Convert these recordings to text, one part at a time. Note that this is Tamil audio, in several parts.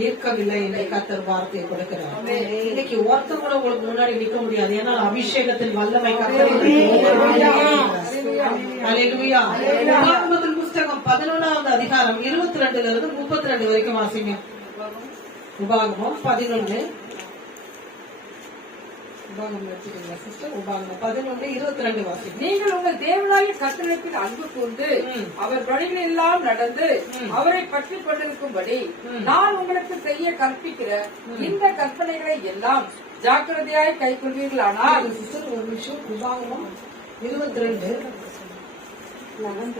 நிற்கவில்லை என்று கர்த்தர் வார்த்தையை கொடுக்கிறார். இன்னைக்கு ஒருத்தர் கூட உங்களுக்கு முன்னாடி நிற்க முடியாது. ஏன்னா அபிஷேகத்தின் வல்லமை உபாகமத்தின் புஸ்தகம் 11வது அதிகாரம் 22 இருந்து 32 வரைக்கும் வாசிங்க. உபாகமம் 11 11:22 வாசிங்க. நீங்கள் உங்கள் தேவனாகிய கர்த்தரிடத்தில் அன்பு கூர்ந்து அவர் வழிகள் எல்லாம் நடந்து அவரை பற்றி கொண்டிருக்கும்படி நான் உங்களுக்கு செய்ய கற்பிக்கிற இந்த கற்பனைகளை எல்லாம் ஜாக்கிரதையாய் கை கொள்வீர்களானால். ஒரு நிமிஷம். உபாகமம் 22 உபாகமம்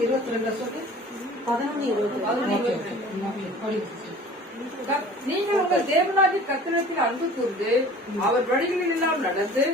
22 சொல்லு. 11:20. நீங்கள் உங்கள் தேவனாகிய கர்த்தரிடத்தில் அன்பு கூர்ந்து அவர் வழிகளில் எல்லாம் நடந்து